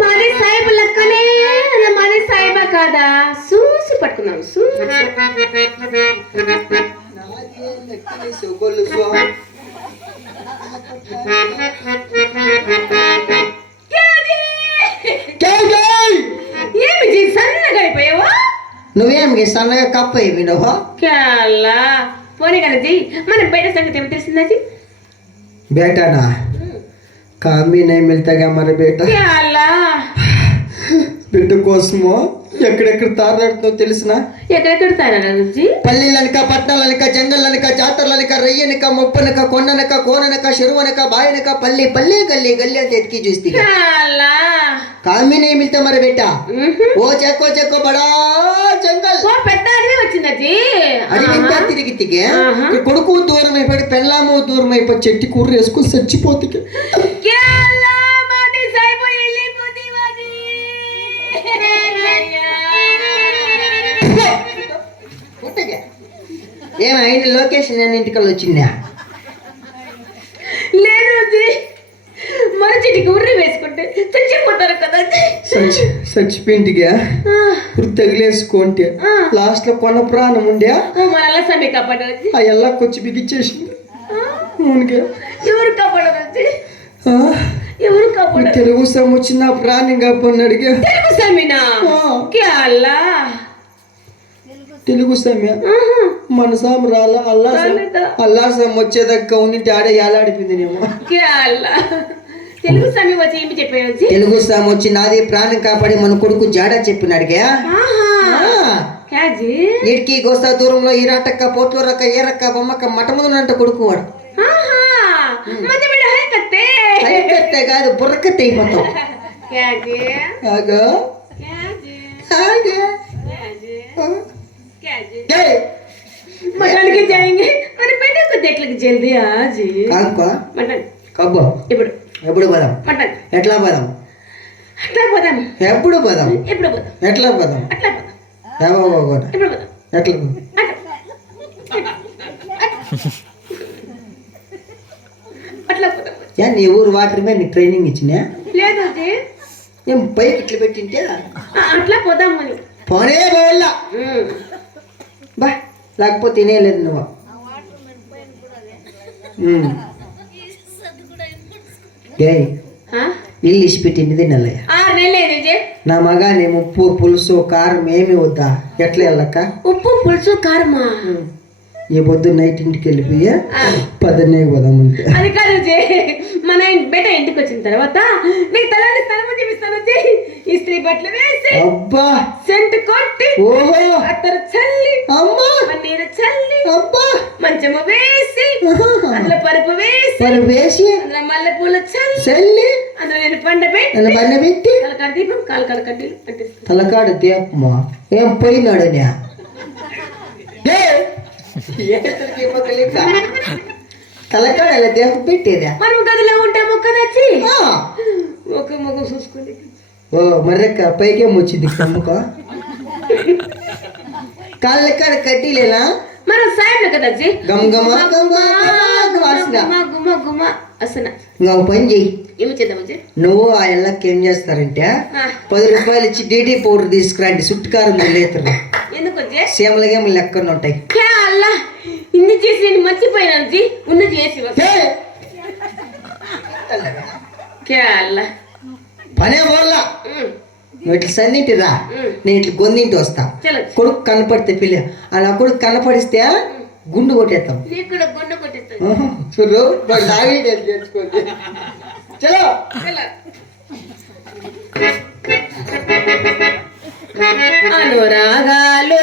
మాది సాయిబు లెక్కనే మాది సాయిబా కాదా చూసి పట్టుకున్నాం ఏమి సన్నగా అయిపోయావా నువ్వేమి సన్నగా కప్ప అయిపోయినావా పోనీ కదా జీ మన బయట సంగతి ఏమి తెలిసిందా జీ बेटा ना काम भी नहीं मिलता क्या हमारे बेटा బిడ్డ కోసము ఎక్కడెక్కడ తారాడుతో తెలిసిన ఎక్కడెక్కడ తారాడు పల్లెలనక పట్టణాలనక జంగల్లనక జాతరలనక రయ్యనక మొప్పనక కొండనక కోననక చెరువనక బాయనక పల్లి పల్లి గల్లి గల్లి అని ఎత్తికి చూస్తే కామి नहीं मिलता हमारे बेटा ఓ చెక్కో చెక్కో బడా జంగల్ ఓ పెద్ద అడవి వచ్చింది అడవింతా తిరిగితికే కొడుకు దూరం అయిపోయి పెళ్ళాము దూరం అయిపోయి చెట్టు కూర వేసుకుని చచ్చిపోతికే ఏమైంది లొకేషన్ నేను ఇంటికల్ వచ్చిందా లేదు మన చెట్టుకి ఉర్రి వేసుకుంటే చచ్చిపోతారు కదా చచ్చిపోయింటిగా తగిలేసుకుంటే లాస్ట్ లో కొన్న ప్రాణం ఉండే మన సమయ కాపాడవచ్చు ఆ ఎల్లకొచ్చి బిగిచ్చేసింది ఎవరు కాపాడవచ్చు ఎవరు కాపాడు తెలుగు సమ వచ్చిన ప్రాణం కాపాడిగా తెలుగు సమీనా తెలుగు సమయ మన సాము రాలా అల్లా సమ వచ్చేదాకా ఉన్నింటి ఆడే ఏలాడిపోయిందేమో తెలుగు సమయం వచ్చి ఏమి చెప్పాడు తెలుగు సామ వచ్చి నాది ప్రాణం కాపాడి మన కొడుకు జాడా చెప్పినాడుగా ఇడికి గోస్తా దూరంలో ఈరాటక్క పోట్లూరక్క ఏరక్క బొమ్మక్క మటముదనంట కొడుకు వాడు కత్తే కాదు బుర్రకత్తే అయిపోతాం मटन के जाएंगे अरे बेटे को देख लग जल्दी आज काको मटन कब ఇప్పుడు ఎప్పుడు పదం మటన్ ఎట్లా పదం ఎప్పుడు పదం ఎట్లా పదం ఎప్పుడు పదం ఎట్లా అట్లా పదం యా నీ ఊరు వాటర్ మీద నీ ట్రైనింగ్ ఇచ్చినా లేదు అది ఏం పైకి ఇట్లా పెట్టింటే అట్లా పోదాం అని పోనే పోవాలా బా లేకపోతే తినేలేదు నువ్వు ఇల్లు ఇచ్చి పెట్టింది తినాలయ్య నా మగానే ఉప్పు పులుసు కారం ఏమి వద్దా ఎట్లా వెళ్ళక్క ఉప్పు పులుసు కారమా ఈ పొద్దు నైట్ ఇంటికి వెళ్ళిపోయా పదనే పోదాం అంతే అది కాదు మన బేట ఇంటికి వచ్చిన తర్వాత నీకు తలని స్థలము చూపిస్తాను ఇస్త్రీ బట్టలు వేసి అబ్బా సెంట్ కొట్టి ఓహో అత్తరు చల్లి అమ్మా నీరు చల్లి అబ్బా మంచము వేసి అందులో పరుపు వేసి అందులో మల్లె పూలు చల్లి అందులో నేను పండబెట్టి తలకాడ దీపం కాలకాడ కడ్డీలు పట్టిస్తాను తలకాడ దీపమా ఏం పోయినాడనే తలకాడ ఎలా దీపం పెట్టేదా మనం గదిలో ఉంటాము కదచ్చి ఒక ముఖం చూసుకుని ఓ మర్రెక్క పైకేం వచ్చింది అమ్ముక కాళ్ళ కాడ కడ్డీలేనా మనం సాయంలో కదచ్చి గమ్ గమ వాసన గుమ గుమ అసన ఇంకా పని చెయ్యి ఏమి చేద్దాం నువ్వు ఆ ఎల్లకి ఏం చేస్తారంటే 10 రూపాయలు ఇచ్చి డీడీ పౌడర్ తీసుకురండి సుట్టుకారం లేతరు ఎందుకు సీమలగేమో లెక్కన ఉంటాయి అల్లా ఇన్ని చేసి నేను మర్చిపోయినాను ఉన్న చేసి పనే పోల్లా నువ్వు ఇట్లా సన్నింటిరా నేను ఇట్లా గొందింటి వస్తా కొడుకు కనపడితే పిల్ల అలా కొడుకు కనపడిస్తే గుండు కొట్టేస్తాం చూడు నేర్చుకోండి చలో అనురాగాలు